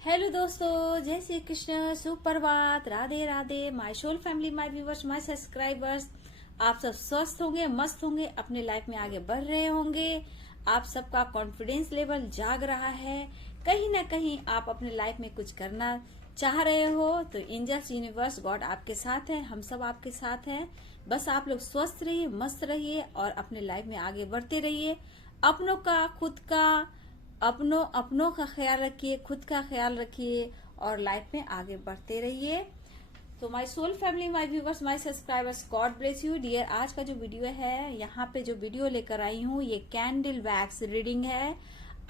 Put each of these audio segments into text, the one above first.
Hello दोस्तों, जय श्री कृष्ण, सुप्रभात, Radhe Radhe. My soul family, my viewers, my subscribers, आप सब स्वस्थ होंगे, मस्त होंगे, अपने लाइफ में आगे बढ़ रहे होंगे। आप सबका कॉन्फिडेंस लेवल जाग रहा है। कहीं ना कहीं आप अपने लाइफ में कुछ करना चाह रहे हो तो एंजल्स, यूनिवर्स, गॉड आपके साथ है, हम सब आपके साथ हैं। बस आप लोग स्वस्थ रहिए, मस्त रहिए और अपने लाइफ में आगे बढ़ते रहिए। अपनों का, खुद का, अपनों का ख्याल रखिए, खुद का ख्याल रखिए और लाइफ में आगे बढ़ते रहिए। तो my soul family, my viewers, my subscribers, god bless you dear. आज का जो वीडियो है, यहाँ पे जो वीडियो लेकर आई हूँ, ये कैंडल वैक्स रीडिंग है।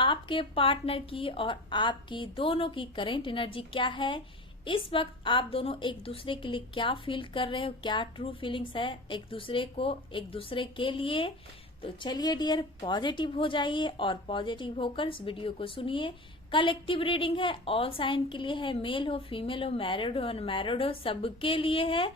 आपके पार्टनर की और आपकी दोनों की करेंट एनर्जी क्या है, इस वक्त आप दोनों एक दूसरे के लिए क्या फील कर रहे हो, क्या ट्रू फीलिंग्स है एक दूसरे के लिए। तो चलिए डियर, पॉजिटिव हो जाइए और पॉजिटिव होकर इस वीडियो को सुनिए। कलेक्टिव रीडिंग है, ऑल साइन के लिए है, मेल हो, फीमेल हो, मैरिड हो, अनमैरिड हो, सबके लिए है।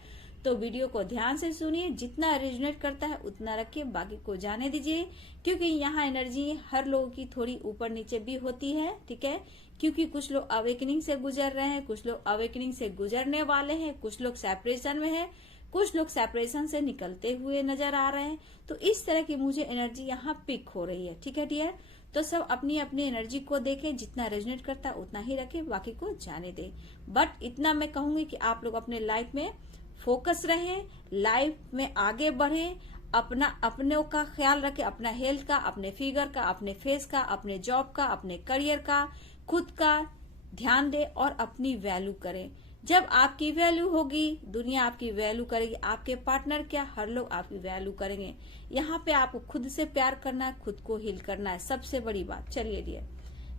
तो वीडियो को ध्यान से सुनिए, जितना रेजोनेट करता है उतना रखिए, बाकी को जाने दीजिए। क्योंकि यहाँ एनर्जी हर लोगों की थोड़ी ऊपर नीचे भी होती है, ठीक है। क्योंकि कुछ लोग अवेकनिंग से गुजर रहे हैं, कुछ लोग अवेकनिंग से गुजरने वाले हैं, कुछ लोग सेपरेशन में है, कुछ लोग सेपरेशन से निकलते हुए नजर आ रहे हैं। तो इस तरह की मुझे एनर्जी यहाँ पिक हो रही है, ठीक है डियर। तो सब अपनी अपनी एनर्जी को देखें, जितना रेजोनेट करता है उतना ही रखें, बाकी को जाने दें। बट इतना मैं कहूंगी कि आप लोग अपने लाइफ में फोकस रहें, लाइफ में आगे बढ़ें, अपने का ख्याल रखें, अपना हेल्थ का, अपने फिगर का, अपने फेस का, अपने जॉब का, अपने करियर का, खुद का ध्यान दें और अपनी वैल्यू करें। जब आपकी वैल्यू होगी, दुनिया आपकी वैल्यू करेगी। आपके पार्टनर क्या, हर लोग आपकी वैल्यू करेंगे। यहाँ पे आपको खुद से प्यार करना है, खुद को हील करना है, सबसे बड़ी बात। चलिए डियर,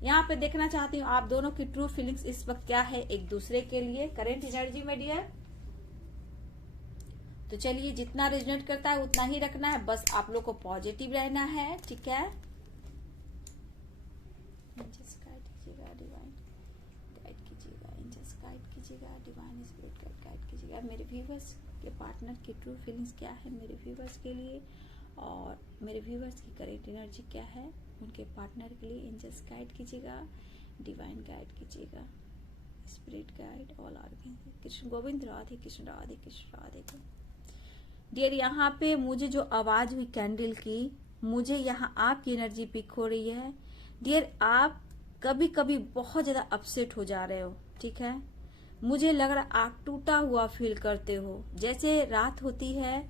यहाँ पे देखना चाहती हूँ आप दोनों की ट्रू फीलिंग्स इस वक्त क्या है एक दूसरे के लिए, करेंट एनर्जी में डियर। तो चलिए, जितना रेजोनेट करता है उतना ही रखना है, बस आप लोग को पॉजिटिव रहना है, ठीक है। डिवाइन स्पिरिट गाइड कीजिएगा। मेरे व्यूवर्स के पार्टनर की ट्रू फीलिंग्स क्या है मेरे व्यूवर्स के लिए, और मेरे व्यूवर्स की करेक्ट एनर्जी क्या है उनके पार्टनर के लिए। एंजल्स गाइड कीजिएगा, डिवाइन गाइड कीजिएगा, spirit guide all are. Krishna Govind, Radhe Krishna, Radhe Krishna, Radhe Govind. Dear, यहाँ पे मुझे जो आवाज हुई कैंडल की, मुझे यहाँ आपकी एनर्जी पिक हो रही है डियर। आप कभी कभी बहुत ज्यादा अपसेट हो जा रहे हो, ठीक है। मुझे लग रहा आप टूटा हुआ फील करते हो। जैसे रात होती है,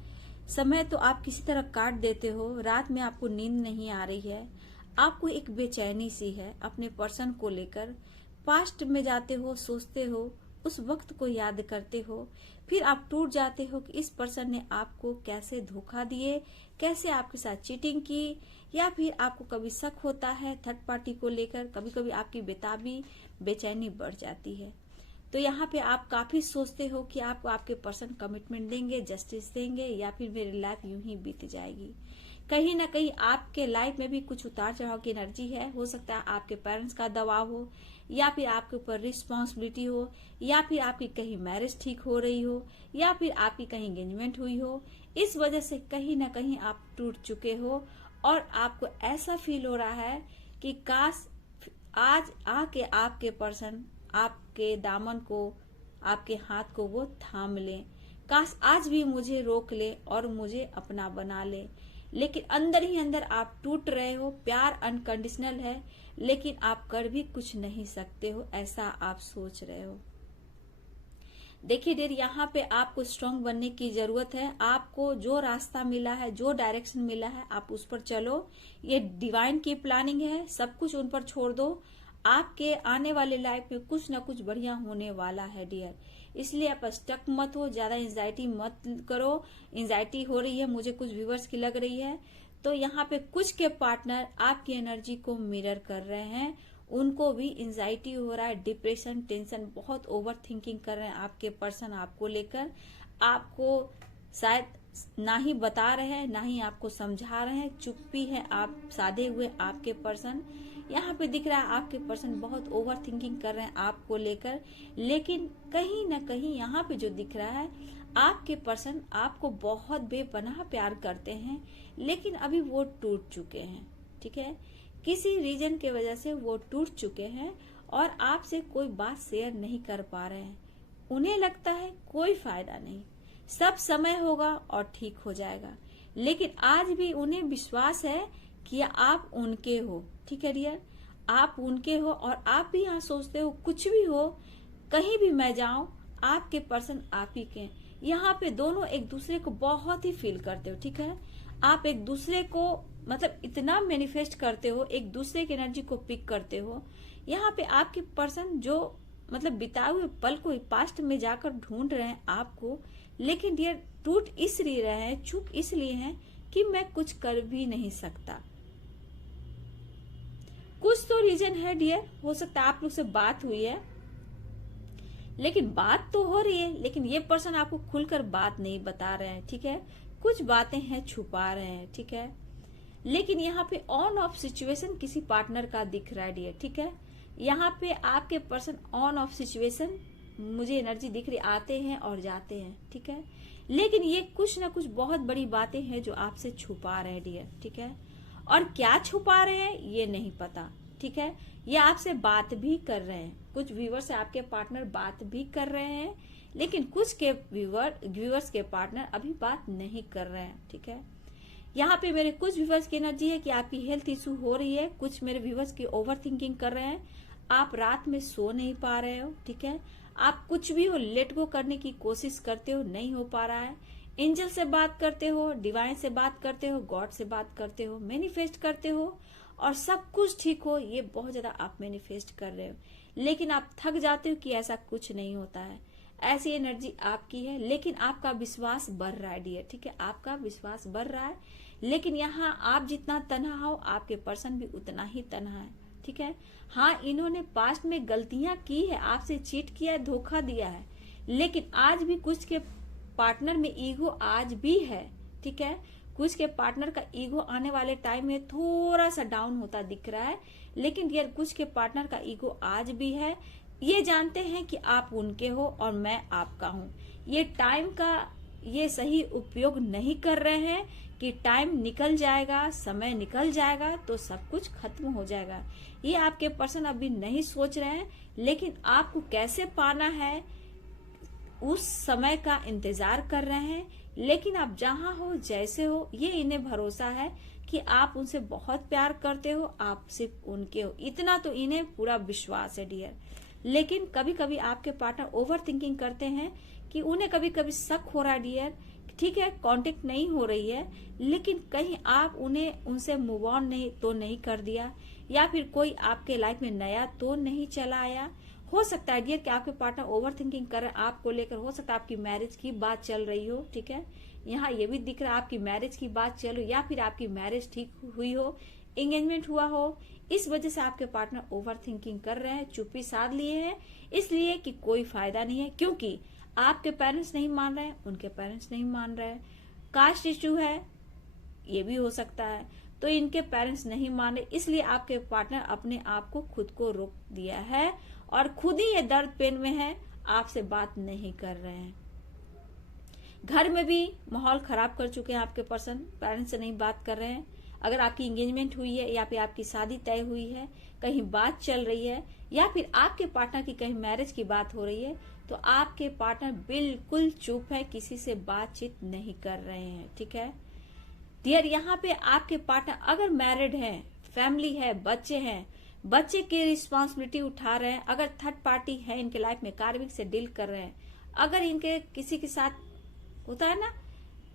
समय तो आप किसी तरह काट देते हो, रात में आपको नींद नहीं आ रही है, आपको एक बेचैनी सी है अपने पर्सन को लेकर। पास्ट में जाते हो, सोचते हो, उस वक्त को याद करते हो, फिर आप टूट जाते हो कि इस पर्सन ने आपको कैसे धोखा दिए, कैसे आपके साथ चीटिंग की, या फिर आपको कभी शक होता है थर्ड पार्टी को लेकर, कभी कभी आपकी बेताबी, बेचैनी बढ़ जाती है। तो यहाँ पे आप काफी सोचते हो कि आपको आपके पर्सन कमिटमेंट देंगे, जस्टिस देंगे, या फिर मेरी लाइफ यूं ही बीत जाएगी। कहीं ना कहीं आपके लाइफ में भी कुछ उतार चढ़ाव की एनर्जी है। हो सकता है आपके पेरेंट्स का दबाव हो, या फिर आपके ऊपर रिस्पॉन्सिबिलिटी हो, या फिर आपकी कहीं मैरिज ठीक हो रही हो, या फिर आपकी कहीं एंगेजमेंट हुई हो। इस वजह से कहीं ना कहीं आप टूट चुके हो और आपको ऐसा फील हो रहा है कि काश आज आके आपके पर्सन आपके दामन को, आपके हाथ को वो थाम ले, काश आज भी मुझे रोक ले और मुझे अपना बना ले। लेकिन अंदर ही अंदर आप टूट रहे हो। प्यार अनकंडीशनल है, लेकिन आप कर भी कुछ नहीं सकते हो, ऐसा आप सोच रहे हो। देखिए डियर, यहाँ पे आपको स्ट्रांग बनने की जरूरत है। आपको जो रास्ता मिला है, जो डायरेक्शन मिला है, आप उस पर चलो। ये डिवाइन की प्लानिंग है, सब कुछ उन पर छोड़ दो। आपके आने वाले लाइफ में कुछ ना कुछ बढ़िया होने वाला है डियर। इसलिए आप स्टक मत हो, ज्यादा एंजाइटी मत करो। एंजाइटी हो रही है, मुझे कुछ व्यूवर्स की लग रही है। तो यहाँ पे कुछ के पार्टनर आपकी एनर्जी को मिरर कर रहे हैं, उनको भी एंजाइटी हो रहा है, डिप्रेशन, टेंशन, बहुत ओवर थिंकिंग कर रहे हैं आपके पर्सन आपको लेकर। आपको शायद ना ही बता रहे हैं, ना ही आपको समझा रहे हैं, चुप्पी है आप साधे हुए आपके पर्सन। यहाँ पे दिख रहा है आपके पर्सन बहुत ओवर थिंकिंग कर रहे हैं आपको लेकर। लेकिन कहीं ना कहीं यहाँ पे जो दिख रहा है, आपके पर्सन आपको बहुत बेपनाह प्यार करते हैं, लेकिन अभी वो टूट चुके हैं, ठीक है। किसी रीजन के वजह से वो टूट चुके हैं और आपसे कोई बात शेयर नहीं कर पा रहे हैं। उन्हें लगता है कोई फायदा नहीं, सब समय होगा और ठीक हो जाएगा। लेकिन आज भी उन्हें विश्वास है कि आप उनके हो। ठीक है डियर, आप उनके हो और आप भी यहाँ सोचते हो कुछ भी हो, कहीं भी मैं जाऊं, आपके पर्सन आप ही के। यहाँ पे दोनों एक दूसरे को बहुत ही फील करते हो। ठीक है, आप एक दूसरे को मतलब इतना मैनिफेस्ट करते हो, एक दूसरे की एनर्जी को पिक करते हो। यहाँ पे आपके पर्सन जो मतलब बिताए हुए पल को पास्ट में जाकर ढूंढ रहे हैं आपको, लेकिन डियर टूट इसलिए रहे हैं, चुप इसलिए हैं कि मैं कुछ कर भी नहीं सकता। कुछ तो रीजन है डियर, हो सकता है आप लोग से बात हुई है, लेकिन बात तो हो रही है, लेकिन ये पर्सन आपको खुलकर बात नहीं बता रहे हैं। ठीक है, कुछ बातें हैं छुपा रहे हैं। ठीक है, लेकिन यहाँ पे ऑन ऑफ सिचुएशन किसी पार्टनर का दिख रहा है डियर। ठीक है, यहाँ पे आपके पर्सन ऑन ऑफ सिचुएशन मुझे एनर्जी दिख रही, आते हैं और जाते हैं। ठीक है, लेकिन ये कुछ ना कुछ बहुत बड़ी बातें हैं जो आपसे छुपा रहे हैं डियर। ठीक है, और क्या छुपा रहे हैं ये नहीं पता। ठीक है, ये आपसे बात भी कर रहे हैं, कुछ व्यूअर्स से आपके पार्टनर बात भी कर रहे हैं, लेकिन कुछ के व्यूअर्स के पार्टनर अभी बात नहीं कर रहे हैं। ठीक है, यहाँ पे मेरे कुछ व्यूअर्स की एनर्जी है कि आपकी हेल्थ इशू हो रही है, कुछ मेरे व्यूअर्स की ओवर थिंकिंग कर रहे हैं, आप रात में सो नहीं पा रहे हो। ठीक है, आप कुछ भी हो लेट गो करने की कोशिश करते हो, नहीं हो पा रहा है। एंजल से बात करते हो, डिवाइन से बात करते हो, गॉड से बात करते हो, मैनिफेस्ट करते हो और सब कुछ ठीक हो, ये बहुत ज्यादा आप मैनिफेस्ट कर रहे हो, लेकिन आप थक जाते हो कि ऐसा कुछ नहीं होता है। ऐसी एनर्जी आपकी है, लेकिन आपका विश्वास बढ़ रहा है डियर। ठीक है, आपका विश्वास बढ़ रहा है, लेकिन यहाँ आप जितना तन्हा हो आपके पर्सन भी उतना ही तन्हा है। ठीक है, हाँ इन्होंने पास्ट में गलतियां की है, आपसे चीट किया है, धोखा दिया है, लेकिन आज भी कुछ के पार्टनर में ईगो आज भी है। ठीक है, कुछ के पार्टनर का ईगो आने वाले टाइम में थोड़ा सा डाउन होता दिख रहा है, लेकिन यार कुछ के पार्टनर का ईगो आज भी है। ये जानते हैं कि आप उनके हो और मैं आपका हूँ। ये टाइम का ये सही उपयोग नहीं कर रहे हैं कि टाइम निकल जाएगा, समय निकल जाएगा तो सब कुछ खत्म हो जाएगा। ये आपके पर्सन अभी नहीं सोच रहे हैं, लेकिन आपको कैसे पाना है उस समय का इंतजार कर रहे हैं। लेकिन आप जहां हो जैसे हो, ये इन्हें भरोसा है कि आप उनसे बहुत प्यार करते हो, आप सिर्फ उनके हो, इतना तो इन्हें पूरा विश्वास है डियर। लेकिन कभी कभी आपके पार्टनर ओवर थिंकिंग करते हैं कि उन्हें कभी कभी शक हो रहा है डियर। ठीक है, कांटेक्ट नहीं हो रही है, लेकिन कहीं आप उन्हें उनसे मूव ऑन नहीं कर दिया, या फिर कोई आपके लाइफ में नया तो नहीं चला आया। हो सकता है डियर कि आपके पार्टनर ओवर थिंकिंग कर रहे हैं आपको लेकर, हो सकता है आपकी मैरिज की बात चल रही हो। ठीक है, यहाँ ये भी दिख रहा है आपकी मैरिज की बात चल रही, या फिर आपकी मैरिज ठीक हुई हो, एंगेजमेंट हुआ हो, इस वजह से आपके पार्टनर ओवर थिंकिंग कर रहे हैं, चुप्पी साध लिए हैं, इसलिए कि कोई फायदा नहीं है, क्योंकि आपके पेरेंट्स नहीं मान रहे हैं, उनके पेरेंट्स नहीं मान रहे हैं। कास्ट इश्यू है, ये भी हो सकता है, तो इनके पेरेंट्स नहीं मान रहे, इसलिए आपके पार्टनर अपने आप को खुद को रोक दिया है और खुद ही ये दर्द पेन में है, आपसे बात नहीं कर रहे हैं। घर में भी माहौल खराब कर चुके हैं आपके पर्सन, पेरेंट्स से नहीं बात कर रहे हैं। अगर आपकी एंगेजमेंट हुई है या फिर आपकी शादी तय हुई है, कहीं बात चल रही है, या फिर आपके पार्टनर की कहीं मैरिज की बात हो रही है, तो आपके पार्टनर बिल्कुल चुप है, किसी से बातचीत नहीं कर रहे हैं। ठीक है डियर, यहाँ पे आपके पार्टनर अगर मैरिड है, फैमिली है, बच्चे हैं, बच्चे की रिस्पॉन्सिबिलिटी उठा रहे हैं, अगर थर्ड पार्टी है इनके लाइफ में, कार्मिक से डील कर रहे हैं, अगर इनके किसी के साथ होता है ना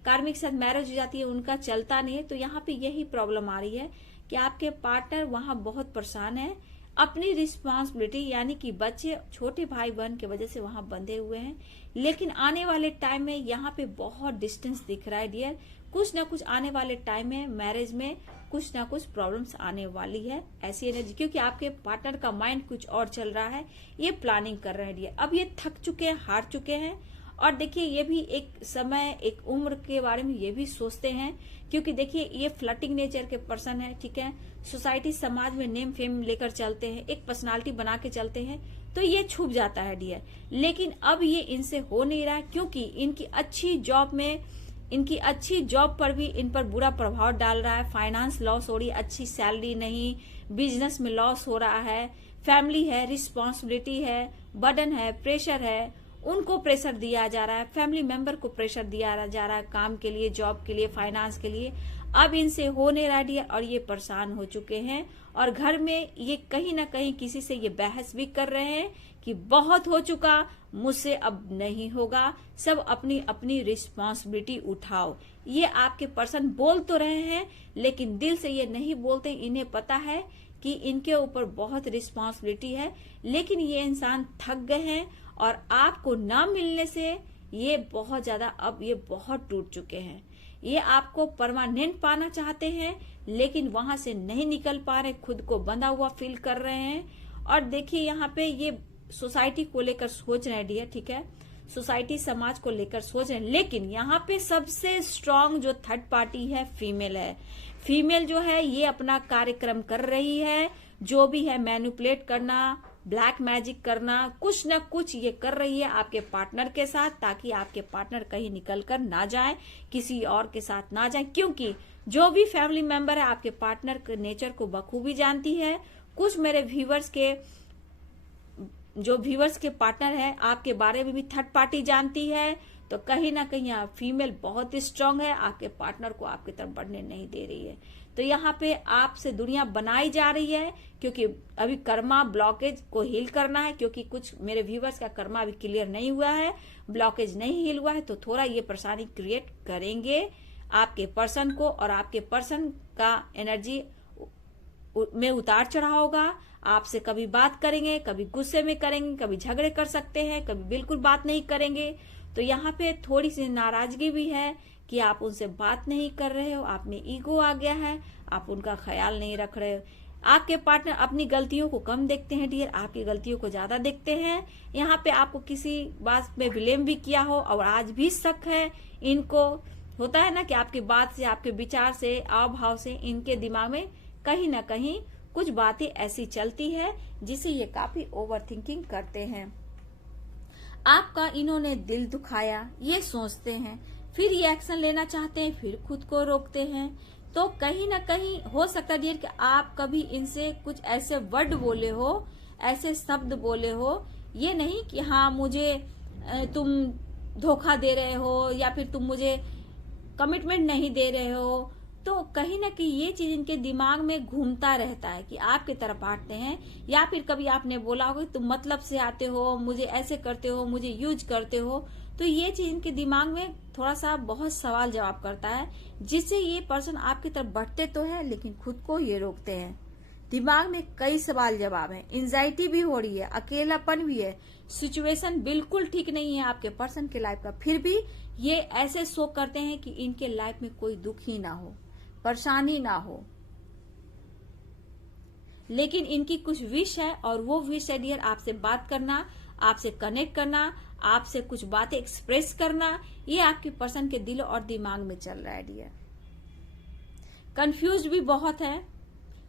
कार्मिक के साथ मैरिज हो जाती है, उनका चलता नहीं है, तो यहाँ पे यही प्रॉब्लम आ रही है कि आपके पार्टनर वहां बहुत परेशान है, अपनी रिस्पॉन्सिबिलिटी यानी कि बच्चे छोटे भाई बहन की वजह से वहां बंधे हुए हैं। लेकिन आने वाले टाइम में यहाँ पे बहुत डिस्टेंस दिख रहा है डियर, कुछ ना कुछ आने वाले टाइम में मैरिज में कुछ ना कुछ प्रॉब्लम्स आने वाली है, ऐसी एनर्जी, क्योंकि आपके पार्टनर का माइंड कुछ और चल रहा है, ये प्लानिंग कर रहे हैं डियर। अब ये थक चुके हैं, हार चुके हैं, और देखिए ये भी एक समय एक उम्र के बारे में ये भी सोचते हैं, क्योंकि देखिए ये फ्लर्टिंग नेचर के पर्सन है। ठीक है, सोसाइटी समाज में नेम फेम लेकर चलते हैं, एक पर्सनालिटी बना के चलते हैं, तो ये छुप जाता है डियर। लेकिन अब ये इनसे हो नहीं रहा है, क्योंकि इनकी अच्छी जॉब पर भी इन पर बुरा प्रभाव डाल रहा है, फाइनेंस लॉस हो रही है, अच्छी सैलरी नहीं, बिजनेस में लॉस हो रहा है, फैमिली है, रिस्पॉन्सिबिलिटी है, बर्डन है, प्रेशर है, उनको प्रेशर दिया जा रहा है, फैमिली मेंबर को प्रेशर दिया जा रहा है काम के लिए, जॉब के लिए, फाइनेंस के लिए। अब इनसे हो नहीं रहा डियर और ये परेशान हो चुके हैं और घर में ये कहीं ना कहीं किसी से ये बहस भी कर रहे हैं कि बहुत हो चुका, मुझसे अब नहीं होगा, सब अपनी अपनी रिस्पॉन्सिबिलिटी उठाओ। ये आपके पर्सन बोल तो रहे हैं लेकिन दिल से ये नहीं बोलते। इन्हें पता है कि इनके ऊपर बहुत रिस्पॉन्सिबिलिटी है, लेकिन ये इंसान थक गए हैं और आपको ना मिलने से ये बहुत ज्यादा अब ये बहुत टूट चुके हैं। ये आपको परमानेंट पाना चाहते हैं लेकिन वहां से नहीं निकल पा रहे, खुद को बंधा हुआ फील कर रहे हैं। और देखिए यहाँ पे ये सोसाइटी को लेकर सोच रहे हैं डियर, ठीक है, सोसाइटी समाज को लेकर सोच रहे हैं, लेकिन यहाँ पे सबसे स्ट्रांग जो थर्ड पार्टी है फीमेल है। फीमेल जो है ये अपना कार्यक्रम कर रही है, जो भी है मैनिपुलेट करना, ब्लैक मैजिक करना, कुछ न कुछ ये कर रही है आपके पार्टनर के साथ, ताकि आपके पार्टनर कहीं निकल कर ना जाए, किसी और के साथ ना जाए। क्योंकि जो भी फैमिली मेंबर है आपके पार्टनर के नेचर को बखूबी जानती है। कुछ मेरे व्यूवर्स के पार्टनर है आपके बारे में भी थर्ड पार्टी जानती है। तो कहीं ना कहीं यहाँ फीमेल बहुत स्ट्रांग है, आपके पार्टनर को आपकी तरफ बढ़ने नहीं दे रही है। तो यहाँ पे आपसे दुनिया बनाई जा रही है क्योंकि अभी कर्मा ब्लॉकेज को हील करना है, क्योंकि कुछ मेरे व्यूवर्स का कर्मा अभी क्लियर नहीं हुआ है, ब्लॉकेज नहीं हील हुआ है, तो थोड़ा ये परेशानी क्रिएट करेंगे आपके पर्सन को। और आपके पर्सन का एनर्जी में उतार चढ़ाव होगा, आपसे कभी बात करेंगे, कभी गुस्से में करेंगे, कभी झगड़े कर सकते हैं, कभी बिल्कुल बात नहीं करेंगे। तो यहाँ पे थोड़ी सी नाराजगी भी है कि आप उनसे बात नहीं कर रहे हो, आप में ईगो आ गया है, आप उनका ख्याल नहीं रख रहे हो। आपके पार्टनर अपनी गलतियों को कम देखते हैं डियर, आपकी गलतियों को ज्यादा देखते हैं। यहाँ पे आपको किसी बात में ब्लेम भी किया हो और आज भी शक है इनको, होता है ना कि आपकी बात से, आपके विचार से, आव भाव से इनके दिमाग में कहीं ना कहीं कुछ बातें ऐसी चलती है जिसे ये काफी ओवर थिंकिंग करते हैं। आपका इन्होंने दिल दुखाया ये सोचते हैं, फिर ये एक्शन लेना चाहते हैं, फिर खुद को रोकते हैं। तो कहीं ना कहीं हो सकता है कि आप कभी इनसे कुछ ऐसे वर्ड बोले हो, ऐसे शब्द बोले हो, ये नहीं कि हाँ मुझे तुम धोखा दे रहे हो या फिर तुम मुझे कमिटमेंट नहीं दे रहे हो। तो कहीं ना कहीं ये चीज इनके दिमाग में घूमता रहता है कि आपकी तरफ आते हैं, या फिर कभी आपने बोला होगा तुम मतलब से आते हो, मुझे ऐसे करते हो, मुझे यूज करते हो। तो ये चीज इनके दिमाग में थोड़ा सा बहुत सवाल जवाब करता है, जिससे ये पर्सन आपकी तरफ बढ़ते तो है लेकिन खुद को ये रोकते हैं। दिमाग में कई सवाल जवाब है, एंजाइटी भी हो रही है, अकेलापन भी है, सिचुएशन बिल्कुल ठीक नहीं है आपके पर्सन के लाइफ का, फिर भी ये ऐसे शो करते हैं कि इनके लाइफ में कोई दुख ही ना हो, परेशानी ना हो। लेकिन इनकी कुछ विश है और वो विश है डियर आपसे बात करना, आपसे कनेक्ट करना, आपसे कुछ बातें एक्सप्रेस करना। ये आपके पर्सन के दिल और दिमाग में चल रहा है डियर। कंफ्यूज भी बहुत है,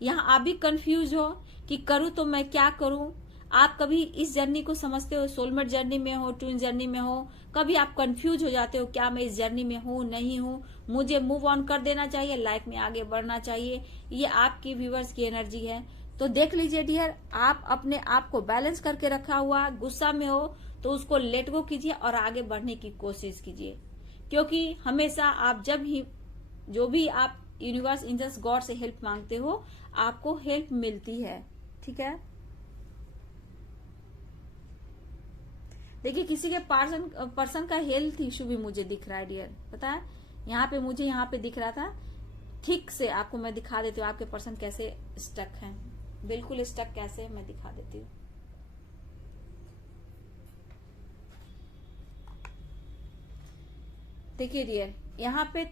यहाँ आप भी कंफ्यूज हो कि करूं तो मैं क्या करूं। आप कभी इस जर्नी को समझते हो, सोलमेट जर्नी में हो, ट्विन जर्नी में हो, कभी आप कंफ्यूज हो जाते हो क्या मैं इस जर्नी में हूं नहीं हूं, मुझे मूव ऑन कर देना चाहिए, लाइफ में आगे बढ़ना चाहिए। ये आपकी व्यूवर्स की एनर्जी है। तो देख लीजिए डियर, आप अपने आप को बैलेंस करके रखा हुआ, गुस्सा में हो तो उसको लेट गो कीजिए और आगे बढ़ने की कोशिश कीजिए। क्योंकि हमेशा आप जब ही जो भी आप यूनिवर्स, एंजल्स, गॉड से हेल्प मांगते हो, आपको हेल्प मिलती है। ठीक है, देखिए किसी के पर्सन का हेल्थ इशू भी मुझे दिख रहा है डियर, पता है यहाँ पे मुझे यहाँ पे दिख रहा था। ठीक से आपको मैं दिखा देती हूँ आपके पर्सन कैसे स्टक हैं, बिल्कुल स्टक कैसे मैं दिखा देती हूँ। देखिए डियर, यहाँ पे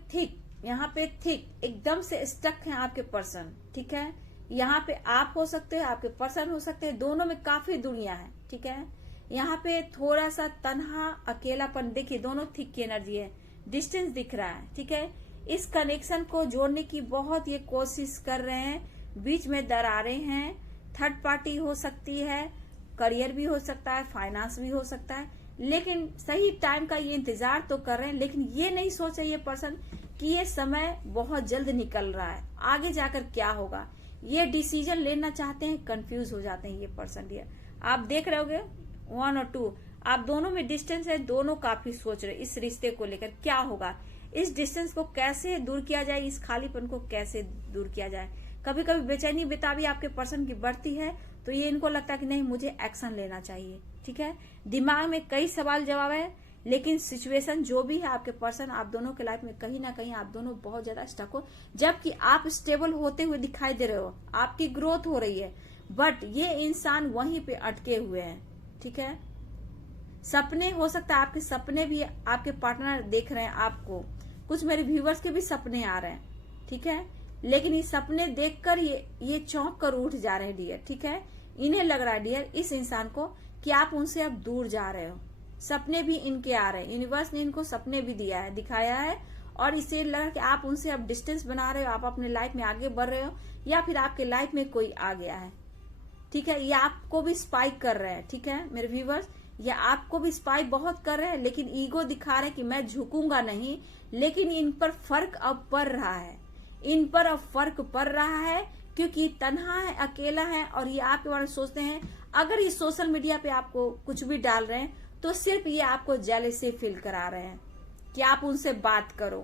थिक एकदम से स्टक है आपके पर्सन। ठीक है, यहाँ पे आप हो सकते हो, आपके पर्सन हो सकते हैं, दोनों में काफी दुनिया है। ठीक है, यहाँ पे थोड़ा सा तन्हा अकेलापन, देखिए दोनों थिक की एनर्जी है, डिस्टेंस दिख रहा है। ठीक है, इस कनेक्शन को जोड़ने की बहुत ये कोशिश कर रहे हैं, बीच में दरारें हैं, थर्ड पार्टी हो सकती है, करियर भी हो सकता है, फाइनेंस भी हो सकता है, लेकिन सही टाइम का ये इंतजार तो कर रहे हैं। लेकिन ये नहीं सोच रहे ये पर्सन कि ये समय बहुत जल्द निकल रहा है, आगे जाकर क्या होगा। ये डिसीजन लेना चाहते हैं, कंफ्यूज हो जाते हैं ये पर्सन डियर। आप देख रहे होगे 1 और 2, आप दोनों में डिस्टेंस है, दोनों काफी सोच रहे इस रिश्ते को लेकर क्या होगा, इस डिस्टेंस को कैसे दूर किया जाए, इस खालीपन को कैसे दूर किया जाए। कभी कभी बेचैनी बेताबी आपके पर्सन की बढ़ती है, तो ये इनको लगता है कि नहीं मुझे एक्शन लेना चाहिए, ठीक है। दिमाग में कई सवाल जवाब है, लेकिन सिचुएशन जो भी है आपके पर्सन आप दोनों के लाइफ में कहीं ना कहीं आप दोनों बहुत ज्यादा स्टक हो, जबकि आप स्टेबल होते हुए दिखाई दे रहे हो, आपकी ग्रोथ हो रही है, बट ये इंसान वहीं पे अटके हुए हैं, ठीक है। सपने हो सकता है, आपके सपने भी आपके पार्टनर देख रहे हैं आपको, कुछ मेरे व्यूवर्स के भी सपने आ रहे हैं, ठीक है। लेकिन ये सपने देखकर ये चौंक कर उठ जा रहे हैं डियर, ठीक है। इन्हें लग रहा है डियर इस इंसान को कि आप उनसे अब दूर जा रहे हो, सपने भी इनके आ रहे हैं, यूनिवर्स ने इनको सपने भी दिया है, दिखाया है, और इससे लग रहा है कि आप उनसे अब डिस्टेंस बना रहे हो, आप अपने लाइफ में आगे बढ़ रहे हो, या फिर आपके लाइफ में कोई आ गया है, ठीक है। ये आपको भी स्पाइक कर रहे हैं, ठीक है मेरे व्यूवर्स, या आपको भी स्पाइक बहुत कर रहे हैं, लेकिन ईगो दिखा रहे हैं कि मैं झुकूंगा नहीं। लेकिन इन पर फर्क अब पड़ रहा है, इन पर अब फर्क पड़ रहा है, क्योंकि तन्हा है, अकेला है, और ये आपके बारे में सोचते हैं। अगर ये सोशल मीडिया पे आपको कुछ भी डाल रहे हैं तो सिर्फ ये आपको जेलसी फील करा रहे हैं कि आप उनसे बात करो,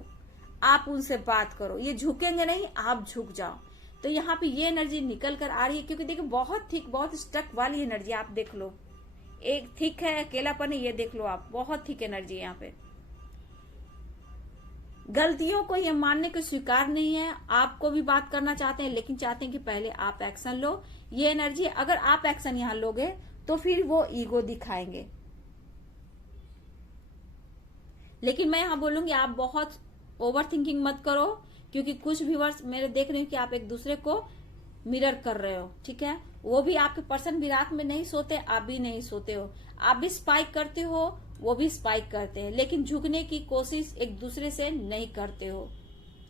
आप उनसे बात करो। ये झुकेंगे नहीं, आप झुक जाओ। तो यहाँ पे ये एनर्जी निकल कर आ रही है, क्योंकि देखिए बहुत थिक, बहुत स्टक वाली एनर्जी आप देख लो, एक थिक है, अकेलापन है, ये देख लो आप, बहुत थिक एनर्जी यहाँ पे। गलतियों को ये मानने को स्वीकार नहीं है, आपको भी बात करना चाहते हैं, लेकिन चाहते हैं कि पहले आप एक्शन लो। ये एनर्जी, अगर आप एक्शन यहाँ लोगे तो फिर वो ईगो दिखाएंगे। लेकिन मैं यहाँ बोलूंगी आप बहुत ओवर थिंकिंग मत करो, क्योंकि कुछ व्यूअर्स मेरे देख रहे हो कि आप एक दूसरे को मिरर कर रहे हो, ठीक है। वो भी आपके पर्सन भी रात में नहीं सोते, आप भी नहीं सोते हो, आप भी स्पाइक करते हो, वो भी स्पाइक करते हैं, लेकिन झुकने की कोशिश एक दूसरे से नहीं करते हो।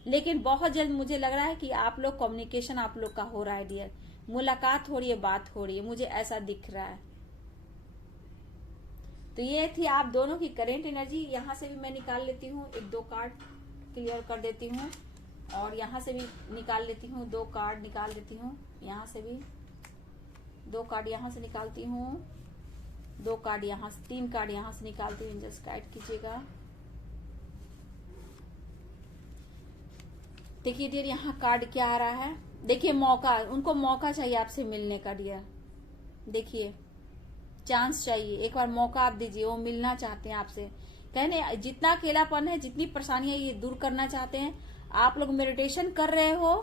लेकिन बहुत जल्द मुझे लग रहा है कि आप लोग कम्युनिकेशन आप लोग का हो रहा है डियर, मुलाकात हो रही है, बात हो रही है, मुझे ऐसा दिख रहा है। तो ये थी आप दोनों की करेंट एनर्जी। यहाँ से भी मैं निकाल लेती हूँ, 1-2 कार्ड क्लियर कर देती हूँ, और यहाँ से भी निकाल लेती हूँ, 2 कार्ड निकाल लेती हूँ, यहाँ से भी 2 कार्ड यहाँ से निकालती हूँ, 2 कार्ड यहाँ से, 3 कार्ड यहाँ से निकालती हूँ। जस्ट गाइड कीजिएगा। देखिए डियर यहाँ कार्ड क्या आ रहा है, देखिए मौका, उनको मौका चाहिए आपसे मिलने का डियर, देखिए चांस चाहिए, एक बार मौका आप दीजिए, वो मिलना चाहते हैं आपसे। कहने जितना अकेलापन है, जितनी परेशानियां ये दूर करना चाहते हैं। आप लोग मेडिटेशन कर रहे हो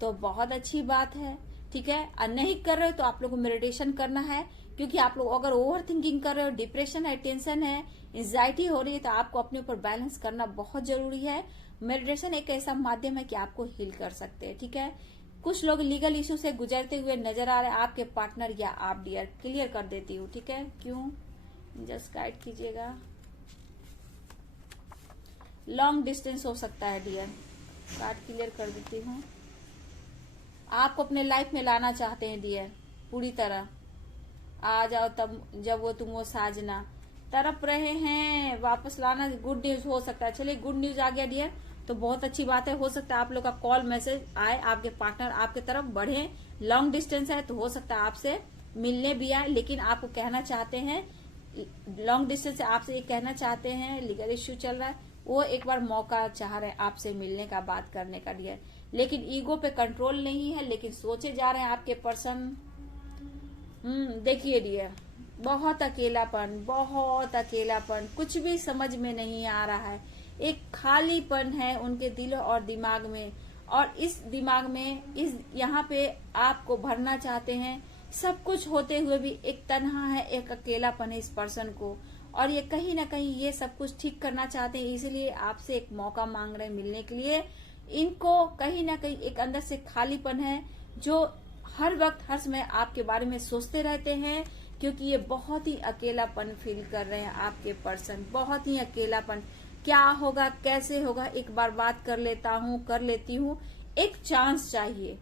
तो बहुत अच्छी बात है, ठीक है। और नहीं कर रहे हो तो आप लोग को मेडिटेशन करना है, क्योंकि आप लोग अगर ओवर थिंकिंग कर रहे हो, डिप्रेशन है, टेंशन है, एंजाइटी हो रही है, तो आपको अपने ऊपर बैलेंस करना बहुत जरूरी है। मेडिटेशन एक ऐसा माध्यम है कि आपको हील कर सकते हैं, ठीक है। कुछ लोग लीगल इश्यू से गुजरते हुए नजर आ रहे हैं, आपके पार्टनर या आप डियर, क्लियर कर देती हूँ, ठीक है। क्यों, जस्ट गाइड कीजिएगा। लॉन्ग डिस्टेंस हो सकता है डियर, कार्ड क्लियर कर देती हूँ। आपको अपने लाइफ में लाना चाहते हैं डियर, पूरी तरह आ जाओ, तब जब वो तुम वो साजना तरफ रहे हैं, वापस लाना, गुड न्यूज हो सकता है। चलिए गुड न्यूज आ गया डियर, तो बहुत अच्छी बात है। हो सकता है आप लोग का कॉल मैसेज आए, आपके पार्टनर आपके तरफ बढ़े, लॉन्ग डिस्टेंस है तो हो सकता है आपसे मिलने भी आए, लेकिन आपको कहना चाहते हैं, लॉन्ग डिस्टेंस से आपसे ये कहना चाहते हैं, लीगल इश्यू चल रहा है, वो एक बार मौका चाह रहे हैं आपसे मिलने का, बात करने का डियर। लेकिन ईगो पे कंट्रोल नहीं है, लेकिन सोचे जा रहे हैं आपके पर्सन। देखिए डियर, बहुत अकेलापन, बहुत अकेलापन, कुछ भी समझ में नहीं आ रहा है, एक खालीपन है उनके दिल और दिमाग में, और इस दिमाग में इस यहाँ पे आपको भरना चाहते हैं। सब कुछ होते हुए भी एक तन्हा है, एक अकेलापन है इस पर्सन को, और ये कहीं ना कहीं ये सब कुछ ठीक करना चाहते हैं, इसलिए आपसे एक मौका मांग रहे हैं मिलने के लिए। इनको कहीं ना कहीं एक अंदर से खालीपन है, जो हर वक्त हर समय आपके बारे में सोचते रहते हैं, क्योंकि ये बहुत ही अकेलापन फील कर रहे हैं आपके पर्सन, बहुत ही अकेलापन। क्या होगा, कैसे होगा, एक बार बात कर लेता हूँ, कर लेती हूँ, एक चांस चाहिए।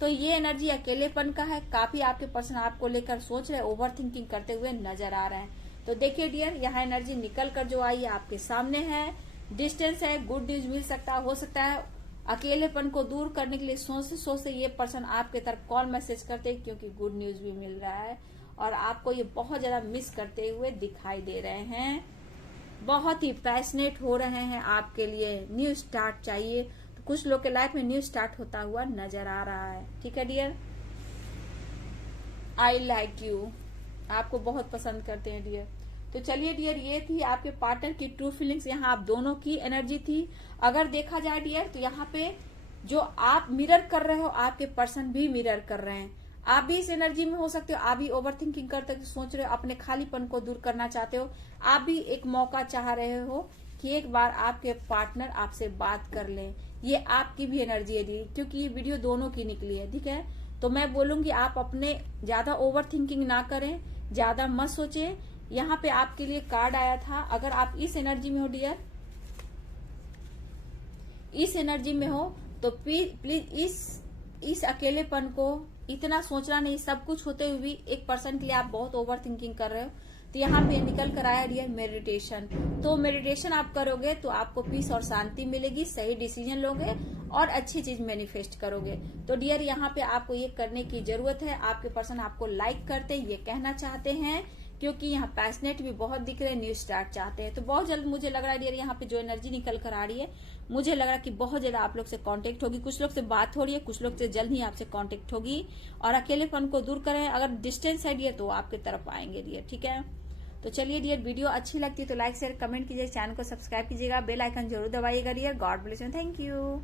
तो ये एनर्जी अकेलेपन का है, काफी आपके पर्सन आपको लेकर सोच रहे, ओवर थिंकिंग करते हुए नजर आ रहे हैं। तो देखिए डियर, यहाँ एनर्जी निकल कर जो आई है आपके सामने है, डिस्टेंस है, गुड न्यूज मिल सकता है, हो सकता है अकेलेपन को दूर करने के लिए सोचते सोचते ये पर्सन आपके तरफ कॉल मैसेज करते हैं, क्योंकि गुड न्यूज भी मिल रहा है और आपको ये बहुत ज्यादा मिस करते हुए दिखाई दे रहे हैं। बहुत ही पैशनेट हो रहे हैं आपके लिए, न्यू स्टार्ट चाहिए। तो कुछ लोग के लाइफ में न्यू स्टार्ट होता हुआ नजर आ रहा है। ठीक है डियर, आई लाइक यू, आपको बहुत पसंद करते हैं डियर। तो चलिए डियर, ये थी आपके पार्टनर की ट्रू फीलिंग्स। यहाँ आप दोनों की एनर्जी थी। अगर देखा जाए डियर तो यहाँ पे जो आप मिरर कर रहे हो, आपके पर्सन भी मिरर कर रहे हैं। आप भी इस एनर्जी में हो सकते हो, आप भी ओवर थिंकिंग करते हो, सोच रहे हो, अपने खालीपन को दूर करना चाहते हो। आप भी एक मौका चाह रहे हो कि एक बार आपके पार्टनर आपसे बात कर लें। ये आपकी भी एनर्जी है दी, क्योंकि ये वीडियो दोनों की निकली है। ठीक है, तो मैं बोलूंगी आप अपने ज्यादा ओवर थिंकिंग ना करें, ज्यादा मत सोचे। यहाँ पे आपके लिए कार्ड आया था, अगर आप इस एनर्जी में हो डियर, इस एनर्जी में हो तो प्लीज इस अकेलेपन को इतना सोचना नहीं। सब कुछ होते हुए भी एक पर्सन के लिए आप बहुत ओवर थिंकिंग कर रहे हो। तो यहाँ पे निकल कर आया डियर मेडिटेशन। तो मेडिटेशन आप करोगे तो आपको पीस और शांति मिलेगी, सही डिसीजन लोगे और अच्छी चीज मैनिफेस्ट करोगे। तो डियर यहाँ पे आपको ये करने की जरूरत है। आपके पर्सन आपको लाइक करते हैं, ये कहना चाहते हैं, क्योंकि यहाँ पैशनेट भी बहुत दिख रहे हैं, न्यू स्टार्ट चाहते हैं। तो बहुत जल्द मुझे लग रहा है डियर, यहाँ पे जो एनर्जी निकल कर आ रही है, मुझे लग रहा है कि बहुत ज्यादा आप लोग से कांटेक्ट होगी। कुछ लोग से बात हो रही है, कुछ लोग से जल्द ही आपसे कांटेक्ट होगी। और अकेलेपन को दूर करें, अगर डिस्टेंस है डियर तो आपके तरफ आएंगे डियर। ठीक है, तो चलिए डियर, वीडियो अच्छी लगती है तो लाइक शेयर कमेंट कीजिए, चैनल को सब्सक्राइब कीजिएगा, बेल आइकन जरूर दबाइएगा dear. God bless you, thank you.